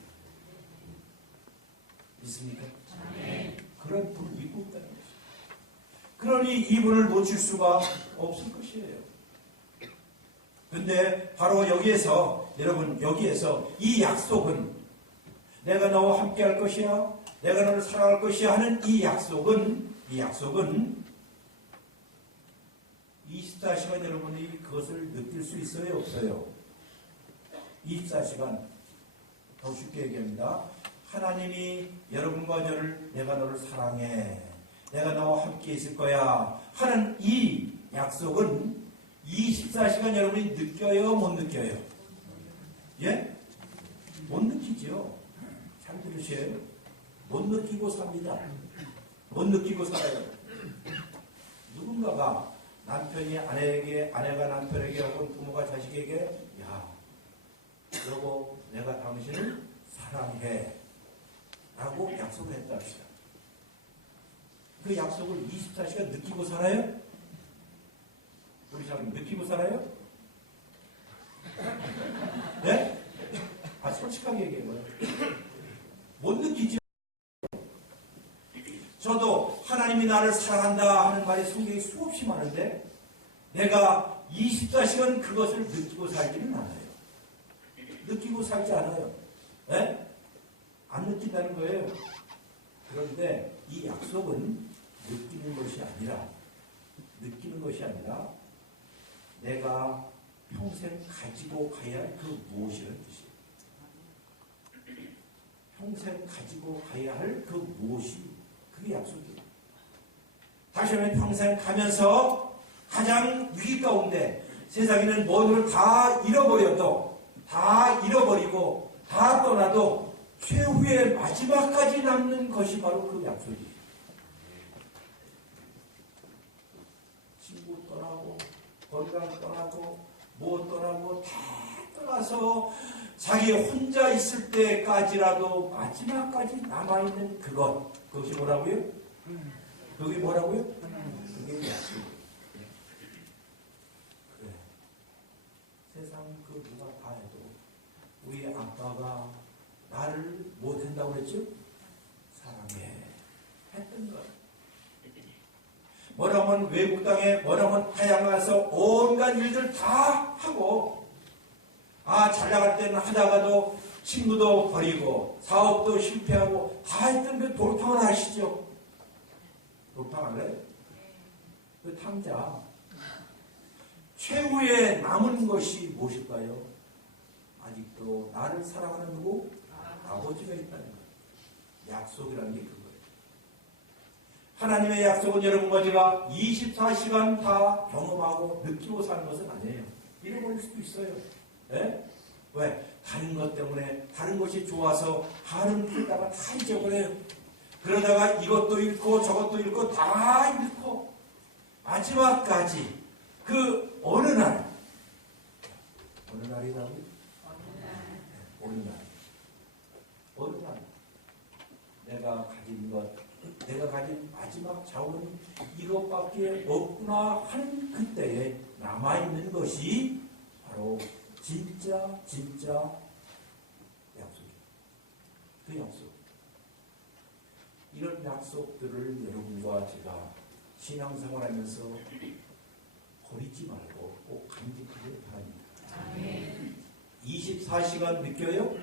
믿습니까? 그런 분을 믿고 있다는 것이에요. 그러니 이분을 놓칠 수가 없을 것이에요. 근데 바로 여기에서 이 약속은 내가 너와 함께 할 것이야, 내가 너를 사랑할 것이야 하는 이 약속은 24시간 여러분이 그것을 느낄 수 있어요, 없어요? 24시간. 더 쉽게 얘기합니다. 하나님이 여러분과 저를 내가 너를 사랑해, 내가 너와 함께 있을 거야 하는 이 약속은 24시간 여러분이 느껴요, 못 느껴요? 예? 못 느끼죠. 잘 들으셔요. 못 느끼고 삽니다. 못 느끼고 살아요. 누구 누군가가 남편이 아내에게, 아내가 남편에게, 혹은 부모가 자식에게, 야, 여보, 내가 당신을 사랑해 라고 약속을 했다 합시다. 그 약속을 24시간 느끼고 살아요? 우리 사람 느끼고 살아요? 네? 아, 솔직하게 얘기해봐요. 못 느끼죠? 저도 하나님이 나를 사랑한다 하는 말이 성경에 수없이 많은데 내가 24시간 그것을 느끼고 살지는 않아요. 느끼고 살지 않아요. 네? 안 느낀다는 거예요. 그런데 이 약속은 느끼는 것이 아니라 내가 평생 가지고 가야 할 그 무엇이라는 뜻이에요. 평생 가지고 가야 할 그 무엇이 그게 약속이에요. 다시 한번 평생 가면서 가장 위기 가운데 세상에는 모두를 다 잃어버려도 다 잃어버리고 다 떠나도 최후의 마지막까지 남는 것이 바로 그 약속이에요. 친구 떠나고 건강 떠나고 뭐 떠나고 다 떠나서 자기 혼자 있을 때까지라도 마지막까지 남아있는 그것이 뭐라고요? 그게 뭐라고요? 그게 약속이에요. 그래. 세상 그 누가 다 해도 우리 아빠가 나를 못한다고 그랬죠? 사랑해 했던 것. 뭐라면 외국 땅에 뭐라면 타양 가서 온갖 일들 다 하고 잘 나갈 때는 하다가도 친구도 버리고 사업도 실패하고 다 했던 그 돌탕을 아시죠? 돌탕 알아요? 그 탕자 최후에 남은 것이 무엇일까요? 아직도 나를 사랑하는 누구? 아버지가 있다는 거예요. 약속이라는 게 그거예요. 하나님의 약속은 여러분과 제가 24시간 다 경험하고 느끼고 사는 것은 아니에요. 잃어버릴 수도 있어요. 네? 왜? 다른 것 때문에 다른 것이 좋아서 하는 풀다가 다 잊어버려요. 그러다가 이것도 잃고 저것도 잃고 다 잃고 마지막까지 그 어느 날이라고요? 어느 날 내가 가진 것, 내가 가진 마지막 자원이 이것밖에 없구나 하는 그때에 남아있는 것이 바로 진짜 약속이에요. 그 약속. 이런 약속들을 여러분과 제가 신앙생활하면서 버리지 말고 꼭 간직하길 바랍니다. 24시간 느껴요?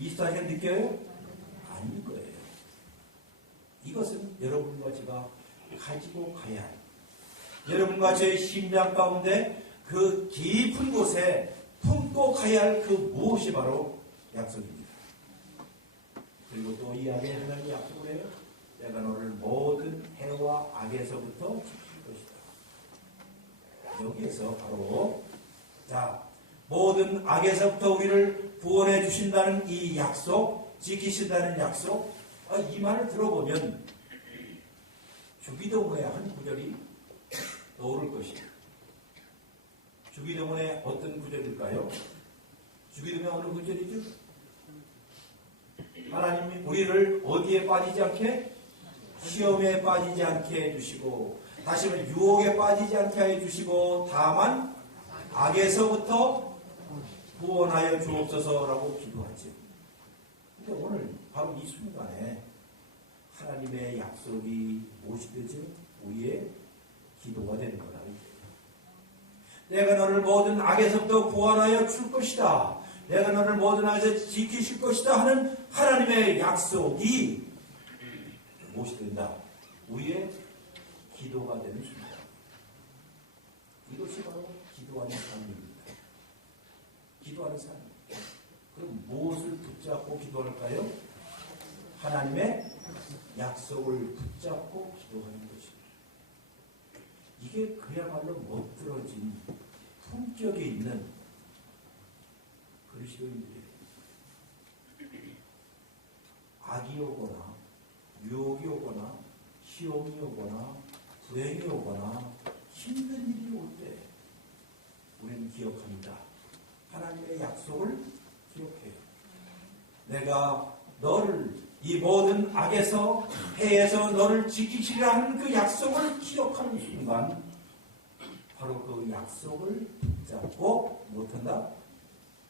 24시간 느껴요? 아닐 거예요. 이것은 여러분과 제가 가지고 가야 할, 여러분과 제 심장 가운데 그 깊은 곳에 품고 가야 할 그 무엇이 바로 약속입니다. 그리고 또 이 안에 하나님이 약속을 해요. 내가 너를 모든 해와 악에서부터 지킬 것이다. 여기에서 바로 모든 악에서부터 우리를 구원해 주신다는 이 약속, 지키신다는 약속, 이 말을 들어보면 주기도문의 한 구절이 떠오를 것이다. 주기도문의 어떤 구절일까요? 주기도문의 어느 구절이죠? 하나님이 우리를 어디에 빠지지 않게? 시험에 빠지지 않게 해주시고, 다시는 유혹에 빠지지 않게 해주시고, 다만 악에서부터 구원하여 주옵소서라고 기도하죠. 근데 오늘 바로 이 순간에 하나님의 약속이 무엇이 되죠? 우리의 기도가 되는 거라. 내가 너를 모든 악에서부터 구원하여 줄 것이다. 내가 너를 모든 악에서 지키실 것이다 하는 하나님의 약속이 무엇이 된다? 우리의 기도가 되는 순간. 이것이 바로 기도하는 삶입니다. 기도하는 삶. 그럼 무엇을 붙잡고 기도할까요? 하나님의 약속을 붙잡고 기도하는 것입니다. 이게 그야말로 멋들어진 품격이 있는 그리스도인들이에요. 악이 오거나 유혹이 오거나 시험이 오거나 불행이 오거나 힘든 일이 올 때 우리는 기억합니다. 하나님의 약속을 기억해요. 내가 너를 이 모든 악에서 해에서 너를 지키시리라 하는 그 약속을 기억하는 순간 바로 그 약속을 붙잡고 못한다?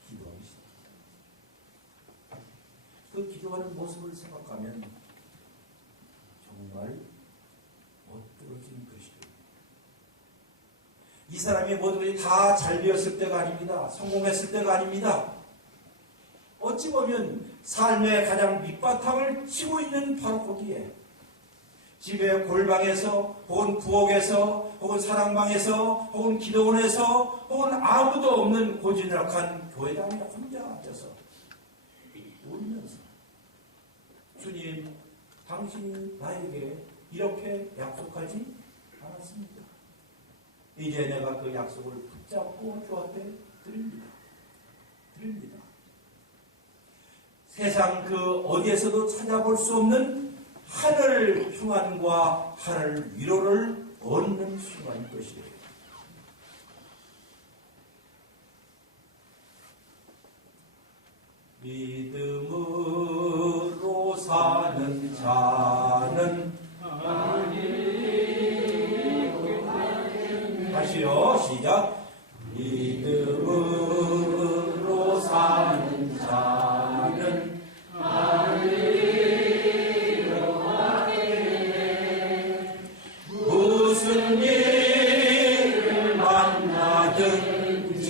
기도하기 시작합니다. 그 기도하는 모습을 생각하면 정말 멋들어진 것이죠. 이 사람이 모든 것이 다 잘 되었을 때가 아닙니다. 성공했을 때가 아닙니다. 어찌 보면 삶의 가장 밑바탕을 치고 있는 바로 거기에 집의 골방에서 혹은 부엌에서 혹은 사랑방에서 혹은 기도원에서 혹은 아무도 없는 고즈넉한 교회당에 혼자 앉아서 울면서 주님 당신이 나에게 이렇게 약속하지 않았습니까? 이제 내가 그 약속을 붙잡고 주 앞에 드립니다. 세상 그 어디에서도 찾아볼 수 없는 하늘 평안과 하늘 위로를 얻는 순간인 것이에요. 믿음으로 사는 자는 다시요. 시작. 믿음으로 사는 자는 무슨 일을 만나든지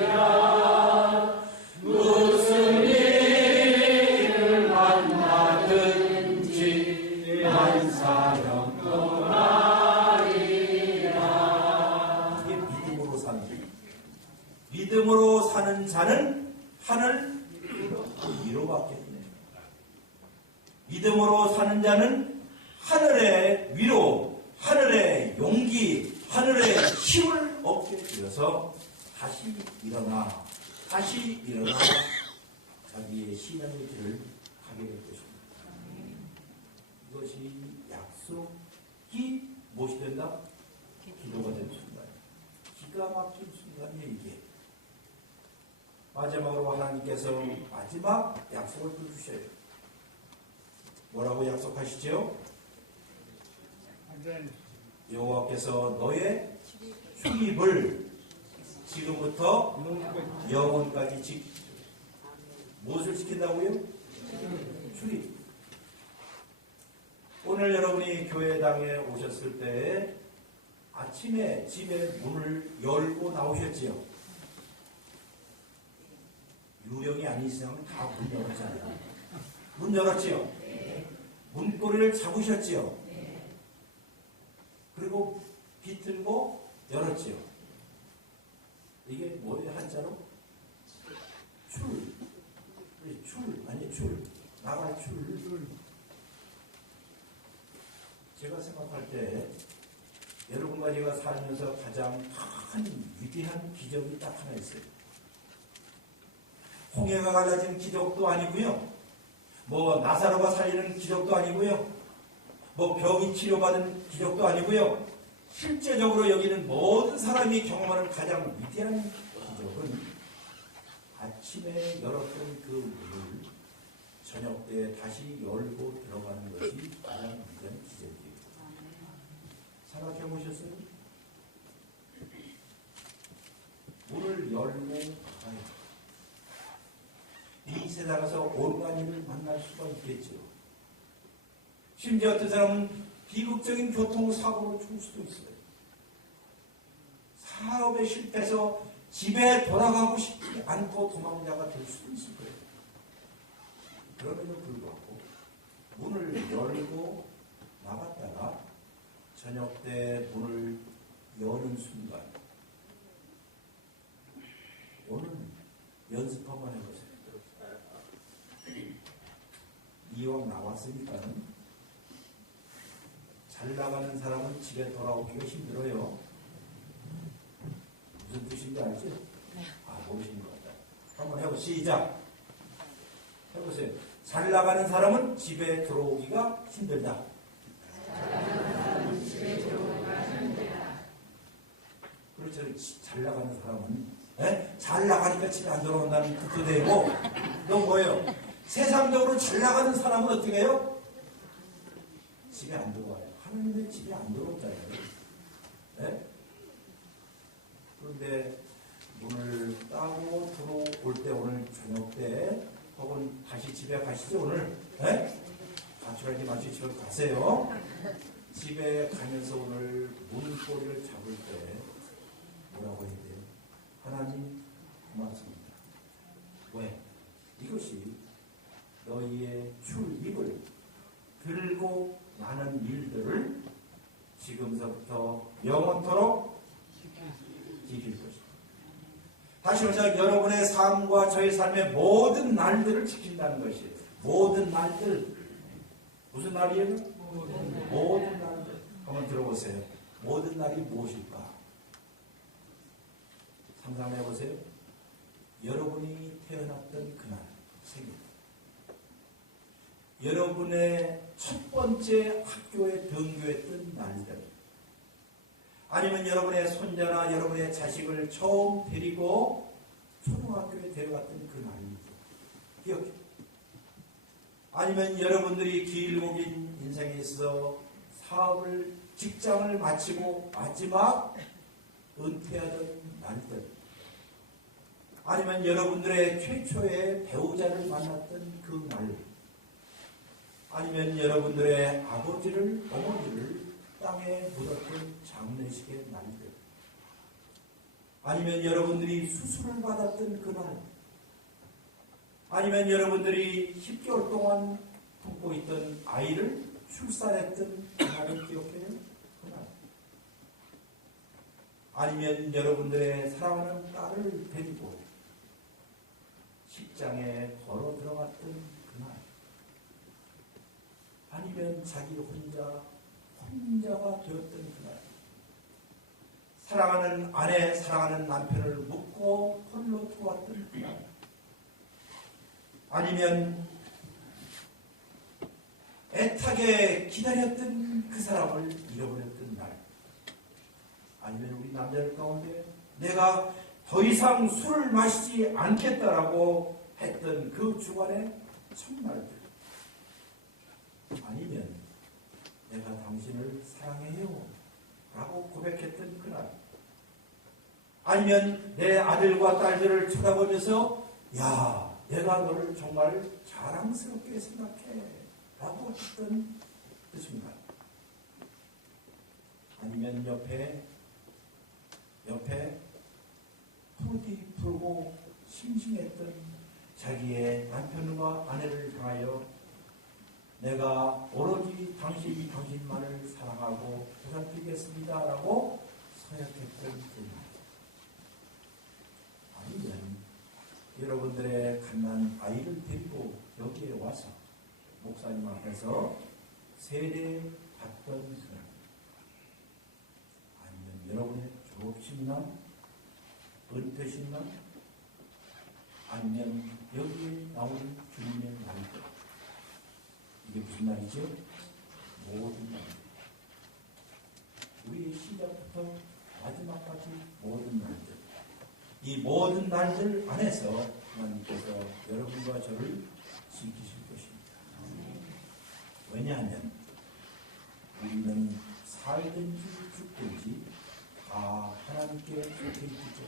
만사형통하리라. 무슨 일을 만나든지 만사형통하리라. 이게 믿음으로 사는 자. 믿음으로 사는 자는 하늘 위로받게 됩니다. 믿음으로 사는 자는 하늘의 위로, 하늘의 용기, 하늘의 힘을 얻게 되어서 다시 일어나 자기의 신앙의 길을 가게 될 것입니다. 이것이 약속이 무엇이 된다? 기도가 된 순간. 기가 막힌 순간이에요, 이게. 마지막으로 하나님께서 마지막 약속을 주셔요. 뭐라고 약속하시죠? 여호와께서 너의 출입을 지금부터 영원까지 지키시오. 무엇을 지킨다고요? 출입. 오늘 여러분이 교회당에 오셨을 때 아침에 집에 문을 열고 나오셨지요? 유령이 아닌 이상은 다 문 열었잖아요. 문 열었지요? 문고리를 잡으셨지요? 그리고 비틀고 열었지요? 이게 뭐예요? 한자로? 출. 나갈 출. 제가 생각할 때 여러분과 제가 살면서 가장 큰 위대한 기적이 딱 하나 있어요. 홍해가 갈라진 기적도 아니고요. 뭐 나사로가 살리는 기적도 아니고요. 뭐 병이 치료받은 기적도 아니고요. 실제적으로 여기는 모든 사람이 경험하는 가장 위대한 기적은 아침에 열었던 그 문을 저녁 때 다시 열고 들어가는 것이 가장 위대한 기적이에요. 생각해 보셨어요? 문을 열고 가요. 이 세상에서 온갖 일을 만날 수가 있겠죠. 심지어 어떤 사람은 비극적인 교통사고로 죽을 수도 있어요. 사업에 실패해서 집에 돌아가고 싶지 않고 도망자가 될 수도 있을 거예요. 그럼에도 불구하고 문을 열고 나갔다가 저녁 때 문을 여는 순간 오늘 연습 한번 해보세요. 이왕 나왔으니까는 잘 나가는 사람은 집에 돌아오기가 힘들어요. 무슨 뜻인지 알죠? 네. 모르시는 것 같다. 한번 해보세요. 시작. 해보세요. 잘 나가는 사람은 집에 들어오기가 힘들다. 그렇죠. 잘 나가는 사람은 잘 나가니까 집에 안 들어온다는 뜻도 되고, 또 뭐예요? 세상적으로 잘 나가는 사람은 어떻게 해요? 집에 안 들어와요. 하나님의 집에 안 들어오잖아요. 네? 그런데 문을 따고 들어올 때, 오늘 저녁 때 혹은 다시 집에 가시죠. 오늘 가출하지 마시고 집에 가세요. 집에 가면서 오늘 문고리를 잡을 때 뭐라고 해야 돼요? 하나님 고맙습니다. 왜? 이것이 너희의 출입을 들고 나는 일들을 지금서부터 영원토록 지킬 것입니다. 다시 말해서 여러분의 삶과 저의 삶의 모든 날들을 지킨다는 것이에요. 모든 날들. 무슨 날이에요? 모든 날들. 한번 들어보세요. 모든 날이 무엇일까? 상상해 보세요. 여러분이 태어났던 그날 생일, 여러분의 첫 번째 학교에 등교했던 날들, 아니면 여러분의 손자나 여러분의 자식을 처음 데리고 초등학교에 데려갔던 그 날입니다. 기억해. 아니면 여러분들이 길목인 인생에 있어 사업을, 직장을 마치고 마지막 은퇴하던 날들, 아니면 여러분들의 최초의 배우자를 만났던 그 날, 아니면 여러분들의 아버지를, 어머니를 땅에 묻었던 장례식의 날들, 아니면 여러분들이 수술을 받았던 그날, 아니면 여러분들이 10개월 동안 품고 있던 아이를 출산했던 그날을 기억해요? 그날. 아니면 여러분들의 사랑하는 딸을 데리고 식장에 걸어 들어갔던 그날. 아니면 자기 혼자가 되었던 그날. 사랑하는 아내, 사랑하는 남편을 묻고 홀로 두었던 그날. 아니면 애타게 기다렸던 그 사람을 잃어버렸던 날. 아니면 우리 남자들 가운데 내가 더 이상 술을 마시지 않겠다라고 했던 그 주간의 첫날들. 아니면 내가 당신을 사랑해요 라고 고백했던 그날. 아니면 내 아들과 딸들을 쳐다보면서 야, 내가 너를 정말 자랑스럽게 생각해 라고 했던 그 순간. 아니면 옆에 푸르고 싱싱했던 자기의 남편과 아내를 향하여 내가 오로지 당신만을 사랑하고 보살피겠습니다 라고 서약했던 그 날. 아니면 여러분들의 갓난 아이를 데리고 여기에 와서 목사님 앞에서 세례 받던 그날. 아니면 여러분의 졸업식날, 은퇴식날, 아니면 여기에 나오는 주님의 날들. 이게 무슨 날이죠? 모든 날. 우리의 시작부터 마지막까지 모든 날들. 이 모든 날들 안에서 하나님께서 여러분과 저를 지키실 것입니다. 왜냐하면 우리는 살든지 죽든지 다 하나님께 속해 있기 때문입니다.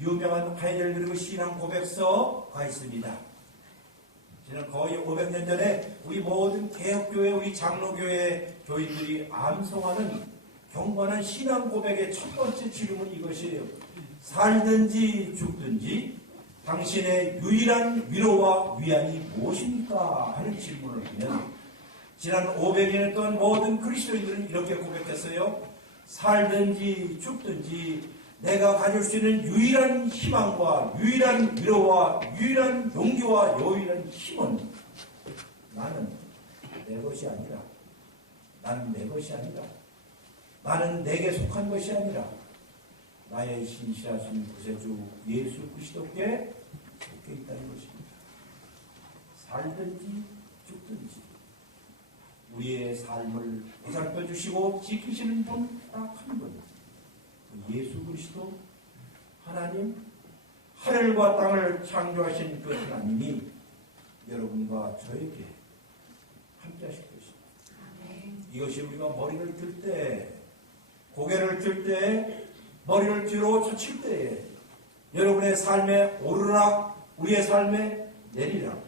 유명한 하이델베르크 신앙 고백서가 있습니다. 지난 거의 500년 전에 우리 모든 개혁교회, 우리 장로교회 교인들이 암송하는 경건한 신앙 고백의 첫 번째 질문은 이것이에요. 살든지 죽든지 당신의 유일한 위로와 위안이 무엇입니까? 하는 질문을 하면 지난 500년 동안 모든 그리스도인들은 이렇게 고백했어요. 살든지 죽든지 내가 가질 수 있는 유일한 희망과 유일한 위로와 유일한 용기와 유일한 힘은 나는 내 것이 아니라, 나는 내 것이 아니라, 나는 내게 속한 것이 아니라 나의 신실하신 구세주 예수 그리스도께 속해 있다는 것입니다. 살든지 죽든지 우리의 삶을 보살펴 주시고 지키시는 분 딱 한 분, 예수 그리스도 하나님, 하늘과 땅을 창조하신 그 하나님이 여러분과 저에게 함께 하실 것입니다. 이것이 우리가 머리를 들 때, 고개를 들 때, 머리를 뒤로 젖힐 때에 여러분의 삶에 오르락, 우리의 삶에 내리락,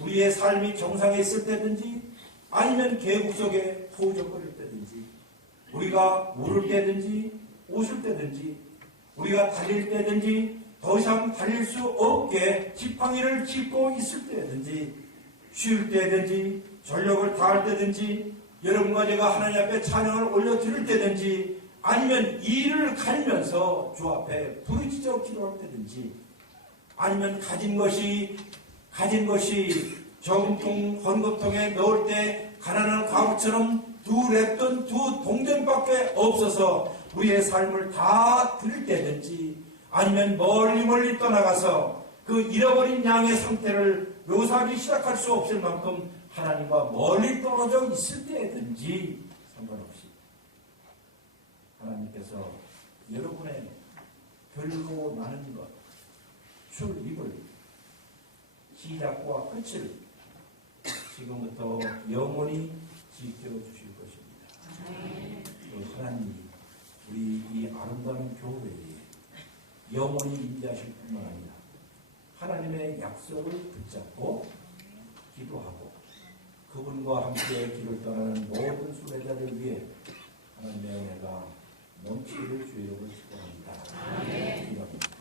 우리의 삶이 정상에 있을 때든지 아니면 계곡 속에 허우적거릴 때든지 우리가 울을 때든지 웃을 때든지 우리가 달릴 때든지 더 이상 달릴 수 없게 지팡이를 짚고 있을 때든지 쉴 때든지 전력을 다할 때든지 여러분과 제가 하나님 앞에 찬양을 올려드릴 때든지 아니면 이를 갈면서 주 앞에 부르짖어 기도할 때든지 아니면 가진 것이 저금통 헌금통에 넣을 때 가난한 과부처럼 두 랩돈 두 동전밖에 없어서 우리의 삶을 다 드릴 때든지 아니면 멀리 떠나가서 그 잃어버린 양의 상태를 묘사하기 시작할 수 없을 만큼 하나님과 멀리 떨어져 있을 때든지 상관없이 하나님께서 여러분의 별로 나는 것, 출입을 시작과 끝을 지금부터 영원히 지켜주실 것입니다. 그 하나님이 우리 이 아름다운 교회에 영원히 임재하실 뿐만 아니라 하나님의 약속을 붙잡고 기도하고 그분과 함께 길을 떠나는 모든 순례자들 위해 하나님의 은혜가 넘치기를 주의 이름으로 축복합니다. 기도합니다.